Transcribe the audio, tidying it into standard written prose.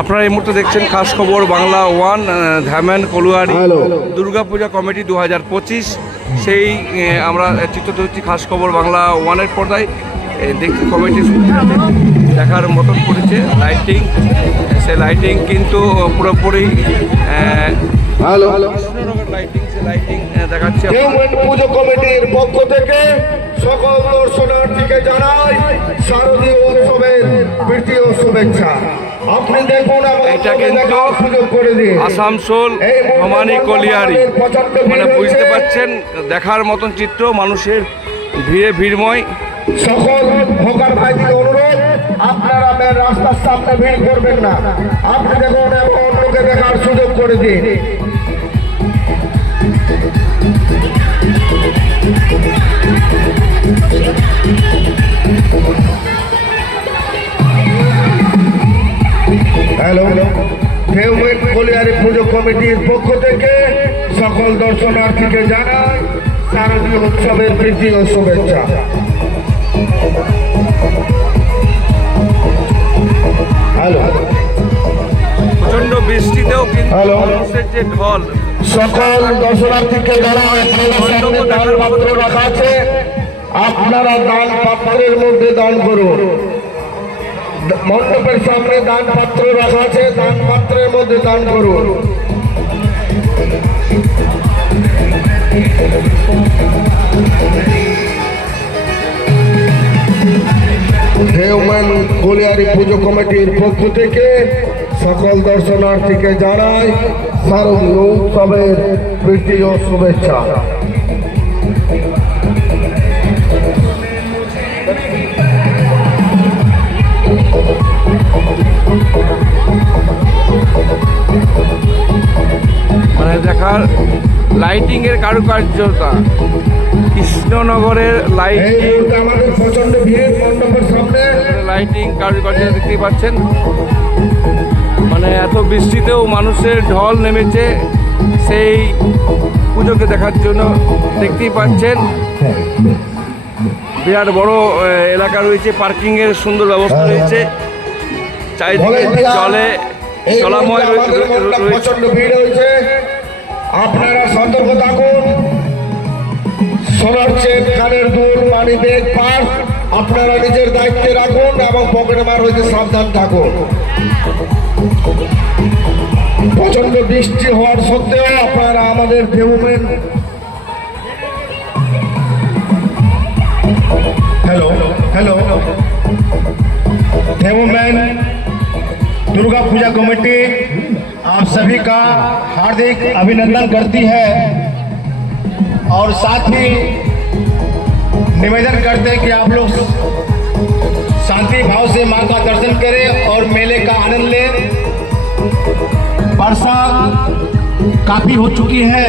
আপনারা এই মুহূর্তে দেখছেন খাস খবর বাংলা ওয়ান, ধামেন কলুয়ারি দুর্গাপূজা কমিটি 2025। সেই আমরা চিত্র হচ্ছি খাস খবর বাংলা ওয়ানের পর্দায়। দেখতে কমিটি দেখার মতন করেছে লাইটিং, সে লাইটিং কিন্তু পুরোপুরি লাইটিং, সে লাইটিং দেখাচ্ছে। পুজো কমিটির পক্ষ থেকে সকল দর্শনার্থীকে জানাই শারদীয় উৎসবের প্রীতি ও শুভেচ্ছা। আপনি দেখুন এটা কিন্তু আসানসোল ভবানী কলিয়ারি, মানে বুঝতে পারছেন দেখার মতন চিত্র, মানুষের ভিড়ে ভিড়ময়। সকল হকার ভাইদের অনুরোধ, আপনারা রাস্তার সামনে ভিড় করবেন না। আপনি দেখুন এবং অন্যকে দেখার সুযোগ করে দিন। হ্যালো, ধামেন কলিয়ারি পুজো কমিটির পক্ষ থেকে সকল দর্শনার্থীকে জানাই শারদীয় উৎসবের প্রীতি ও শুভেচ্ছা। হ্যালো, প্রচন্ড বৃষ্টিতেও কিন্তু মানুষের যে ঢল, সকল দর্শনার্থীকে জানাই দান পাত্র রাখা আছে, আপনারা দান পাত্রের মধ্যে দান করুন। মণ্ডপের সামনে দান পাত্র রাখা আছে, দান পাত্রের মধ্যে দান করুন। ধামেন কলিয়ারি পুজো কমিটির পক্ষ থেকে সকল দর্শনার্থীকে জানাই শারদীয় উৎসবের প্রীতি ও শুভেচ্ছা। মানে দেখার লাইটিং এর কারুকার্যতা, কৃষ্ণনগরের লাইটিং, আমাদের প্রচন্ড ভিড় মণ্ডপের সামনে লাইটিং কারুকার্য দেখতেই পাচ্ছেন। মানে এত বৃষ্টিতেও মানুষের ঢল নেমেছে সেই পুজোকে দেখার জন্য। দেখতেই পাচ্ছেন বিরাট বড় এলাকা রয়েছে, পার্কিং এর সুন্দর ব্যবস্থা রয়েছে, চারিদিকে জলে জলাময় প্রচন্ড ভিড় হয়েছে। আপনারা সতর্ক থাকুন। সোনার চেন, কানের দুল, মানি ব্যাগ, পার্স আপনারা নিজের দায়িত্বে রাখুন এবং পকেট মার হইতে সাবধান থাকুন। প্রচন্ড বৃষ্টি হওয়ার সত্ত্বেও আপনারা আমাদের ধামেন ধামেন दुर्गा पूजा कमेटी आप सभी का हार्दिक अभिनंदन करती है और साथ ही निवेदन करते हैं कि आप लोग शांति भाव से मां का दर्शन करें और मेले का आनंद लें। वर्षा काफी हो चुकी है,